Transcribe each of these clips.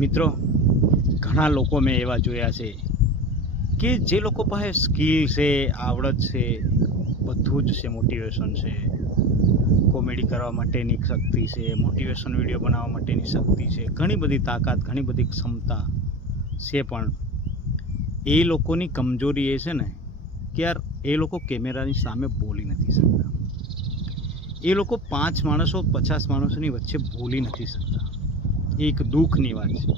મિત્રો ઘણા લોકો મેં એવા જોયા છે કે જે લોકો પાસે સ્કિલ છે, આવડત છે, બધું જ છે, મોટિવેશન છે, કોમેડી કરવા માટેની શક્તિ છે, મોટિવેશન વિડીયો બનાવવા માટેની શક્તિ છે, ઘણી બધી તાકાત, ઘણી બધી ક્ષમતા છે, પણ એ લોકોની કમજોરી એ છે ને કે યાર એ લોકો કેમેરાની સામે બોલી નથી શકતા. એ લોકો 5 માણસો 50 માણસોની વચ્ચે બોલી નથી શકતા. એક દુઃખની વાત છે.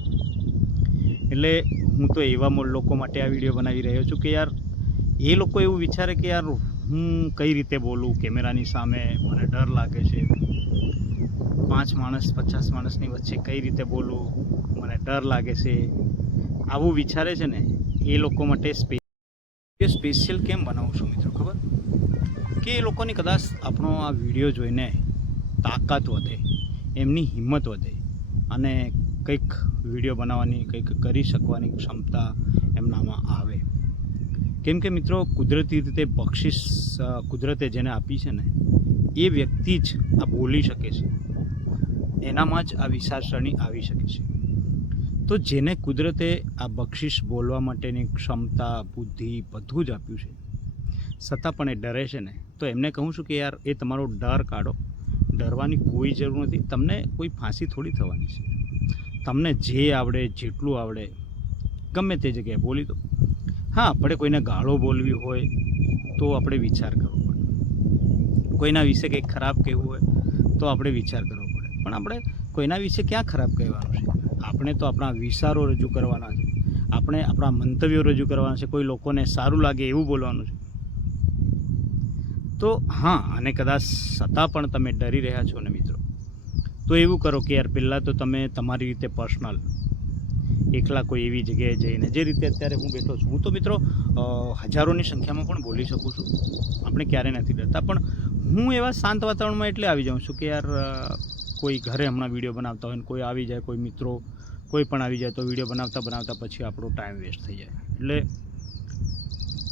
એટલે હું તો એવા લોકો માટે આ વિડીયો બનાવી રહ્યો છું કે યાર એ લોકો એવું વિચારે કે યાર હું કઈ રીતે બોલું કેમેરાની સામે, મને ડર લાગે છે. 5 માણસ 50 માણસની વચ્ચે કઈ રીતે બોલું, મને ડર લાગે છે, આવું વિચારે છે ને એ લોકો માટે સ્પેશિયલ કેમ બનાવું છું મિત્રો ખબર? કે એ લોકોની કદાચ આપણો આ વિડીયો જોઈને તાકાત વધે, એમની હિંમત વધે અને કંઈક વિડીયો બનાવવાની, કંઈક કરી શકવાની ક્ષમતા એમનામાં આવે. કેમ કે મિત્રો કુદરતી રીતે બક્ષિસ કુદરતે જેને આપી છે ને એ વ્યક્તિ જ આ બોલી શકે છે, એનામાં જ આ વિચારસરણી આવી શકે છે. તો જેને કુદરતે આ બક્ષિસ બોલવા માટેની ક્ષમતા, બુદ્ધિ બધું જ આપ્યું છે, છતાં પણ એ ડરે છે ને, તો એમને કહું છું કે યાર એ તમારો ડર કાઢો. ડરવાની કોઈ જરૂર નથી. તમને કોઈ ફાંસી થોડી થવાની છે. તમને જે આવડે, જેટલું આવડે ગમે તે જગ્યાએ બોલી દો. હા, આપણે કોઈને ગાળો બોલવી હોય તો આપણે વિચાર કરવો પડે. કોઈના વિશે કંઈક ખરાબ કહેવું હોય તો આપણે વિચાર કરવો પડે. પણ આપણે કોઈના વિશે ક્યાં ખરાબ કહેવાનું છે? આપણે તો આપણા વિચારો રજૂ કરવાના છે, આપણે આપણા મંતવ્યો રજૂ કરવાના છે, કોઈ લોકોને સારું લાગે એવું બોલવાનું છે. તો હા, અને કદાચ છતાં પણ તમે ડરી રહ્યા છો ને મિત્રો, તો એવું કરો કે યાર પહેલાં તો તમે તમારી રીતે પર્સનલ એકલા કોઈ એવી જગ્યાએ જઈને, જે રીતે અત્યારે હું બેઠો છું, હું તો મિત્રો હજારોની સંખ્યામાં પણ બોલી શકું છું, આપણે ક્યારેય નથી ડરતા. પણ હું એવા શાંત વાતાવરણમાં એટલે આવી જાઉં છું કે યાર કોઈ ઘરે હમણાં વિડીયો બનાવતા હોય ને કોઈ આવી જાય, કોઈ મિત્રો કોઈ પણ આવી જાય તો વિડીયો બનાવતા બનાવતા પછી આપણો ટાઈમ વેસ્ટ થઈ જાય. એટલે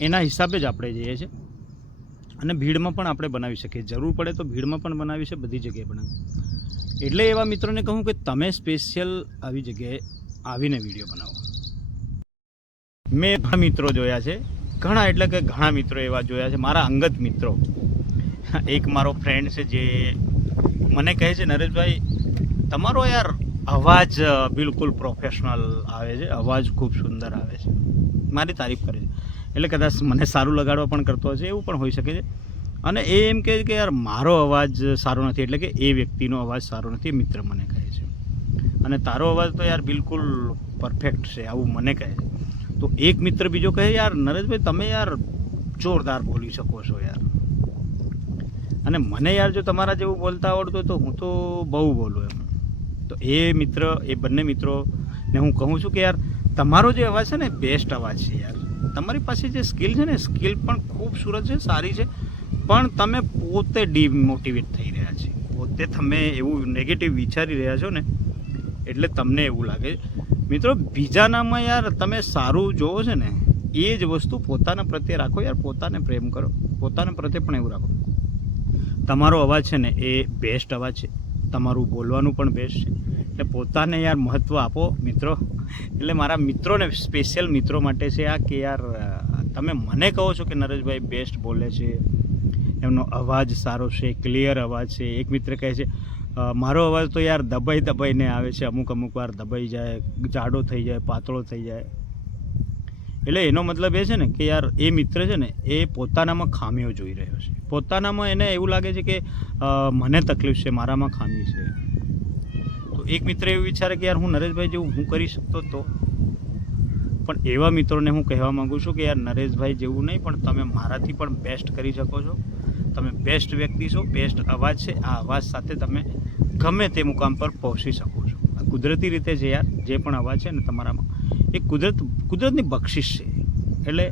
એના હિસાબે જ આપણે જઈએ છીએ. અને ભીડમાં પણ આપણે બનાવી શકીએ, જરૂર પડે તો ભીડમાં પણ બનાવી છે, બધી જગ્યાએ બનાવી. એટલે એવા મિત્રોને કહું કે તમે સ્પેશિયલ આવી જગ્યાએ આવીને વિડીયો બનાવો. મેં ઘણા મિત્રો જોયા છે, ઘણા એટલે કે ઘણા મિત્રો એવા જોયા છે, મારા અંગત મિત્રો. એક મારો ફ્રેન્ડ છે જે મને કહે છે, નરેશભાઈ તમારો યાર અવાજ બિલકુલ પ્રોફેશનલ આવે છે, અવાજ ખૂબ સુંદર આવે છે, મારી તારીફ કરે છે. એટલે કદાચ મને સારું લગાડવા પણ કરતો હશે, એવું પણ હોઈ શકે છે. અને એ એમ કહે કે યાર મારો અવાજ સારો નથી, એટલે કે એ વ્યક્તિનો અવાજ સારો નથી, મિત્ર મને કહે છે. અને તારો અવાજ તો યાર બિલકુલ પરફેક્ટ છે, આવું મને કહે છે. તો એક મિત્ર બીજો કહે યાર નરેશભાઈ તમે યાર જોરદાર બોલી શકો છો યાર. અને મને યાર જો તમારા જેવું બોલતા આવડતું તો હું તો બહુ બોલું એમ. તો એ મિત્ર, એ બંને મિત્રોને હું કહું છું કે યાર તમારો જે અવાજ છે ને બેસ્ટ અવાજ છે યાર. તમારી પાસે જે સ્કિલ છે ને, સ્કિલ પણ ખૂબ સરસ છે, સારી છે, પણ તમે પોતે ડિમોટિવેટ થઈ રહ્યા છે, પોતે તમે એવું નેગેટિવ વિચારી રહ્યા છો ને, એટલે તમને એવું લાગે. મિત્રો બીજાનામાં યાર તમે સારું જોવો છે ને, એ જ વસ્તુ પોતાના પ્રત્યે રાખો યાર, પોતાને પ્રેમ કરો, પોતાના પ્રત્યે પણ એવું રાખો. તમારો અવાજ છે ને એ બેસ્ટ અવાજ છે, તમારું બોલવાનું પણ બેસ્ટ છે, એટલે પોતાને યાર મહત્ત્વ આપો મિત્રો. એટલે મારા મિત્રોને, સ્પેશિયલ મિત્રો માટે છે આ કે યાર તમે મને કહો છો કે નરેશભાઈ બેસ્ટ બોલે છે, એમનો અવાજ સારો છે, ક્લિયર અવાજ છે. એક મિત્ર કહે છે મારો અવાજ તો યાર દબાઈને આવે છે, અમુક વાર દબાઈ જાય, જાડો થઈ જાય, પાતળો થઈ જાય. એટલે એનો મતલબ એ છે ને કે યાર એ મિત્ર છે ને એ પોતાનામાં ખામીઓ જોઈ રહ્યો છે, પોતાનામાં એને એવું લાગે છે કે મને તકલીફ છે, મારામાં ખામી છે. તો એક મિત્ર એવું વિચારે કે યાર હું નરેશભાઈ જેવું હું કરી શકતો તો. પણ એવા મિત્રોને હું કહેવા માગું છું કે યાર નરેશભાઈ જેવું નહીં, પણ તમે મારાથી પણ બેસ્ટ કરી શકો છો. તમે બેસ્ટ વ્યક્તિ છો, બેસ્ટ અવાજ છે, આ અવાજ સાથે તમે ગમે તે મુકામ પર પહોંચી શકો છો. આ કુદરતી રીતે છે યાર, જે પણ અવાજ છે ને તમારામાં એ કુદરતની બક્ષિસ છે. એટલે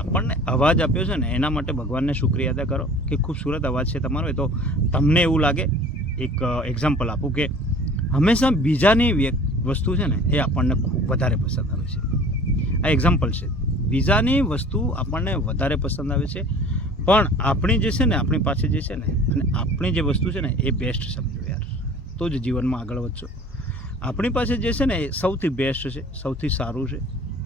આપણને અવાજ આપ્યો છે ને એના માટે ભગવાનને શુક્રિયા અદા કરો કે ખૂબસૂરત અવાજ છે તમારો. એ તો તમને એવું લાગે. એક એક્ઝામ્પલ આપું કે હંમેશા બીજાની વસ્તુ છે ને એ આપણને વધારે પસંદ આવે છે. આ એક્ઝામ્પલ છે, બીજાની વસ્તુ આપણને વધારે પસંદ આવે છે, પણ આપણી જે છે ને, આપણી પાસે જે છે ને, અને આપણી જે વસ્તુ છે ને એ બેસ્ટ સમજો યાર, તો જ જીવનમાં આગળ વધશો. આપણી પાસે જે છે ને એ સૌથી બેસ્ટ છે, સૌથી સારું છે.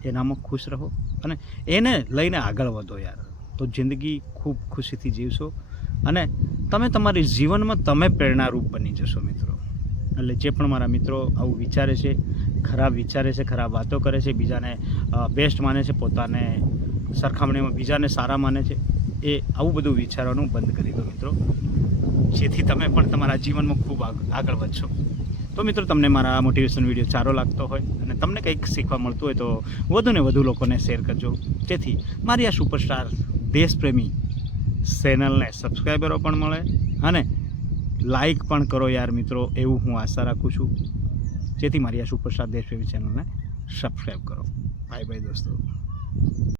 એનામાં ખુશ રહો અને એને લઈને આગળ વધો યાર, તો જિંદગી ખૂબ ખુશીથી જીવશો અને તમે તમારી જીવનમાં તમે પ્રેરણારૂપ બની જશો મિત્રો. એટલે જે પણ મારા મિત્રો આવું વિચારે છે, ખરાબ વિચારે છે, ખરાબ વાતો કરે છે, બીજાને બેસ્ટ માને છે, પોતાને સરખામણીમાં બીજાને સારા માને છે, એ આવું બધું વિચારવાનું બંધ કરી દો મિત્રો, જેથી તમે પણ તમારા જીવનમાં ખૂબ આગળ વધશો. તો મિત્રો તમને મારા મોટિવેશન વિડીયો સારો લાગતો હોય અને તમને કંઈક શીખવા મળતું હોય તો વધુને વધુ લોકોને શેર કરજો, જેથી મારી આ સુપરસ્ટાર દેશપ્રેમી ચેનલને સબસ્ક્રાઈબરો પણ મળે અને લાઈક પણ કરો યાર મિત્રો, એવું હું આશા રાખું છું. જેથી મારી આ સુપરસ્ટાર દેશપ્રેમી ચેનલને સબસ્ક્રાઈબ કરો. બાય બાય દોસ્તો.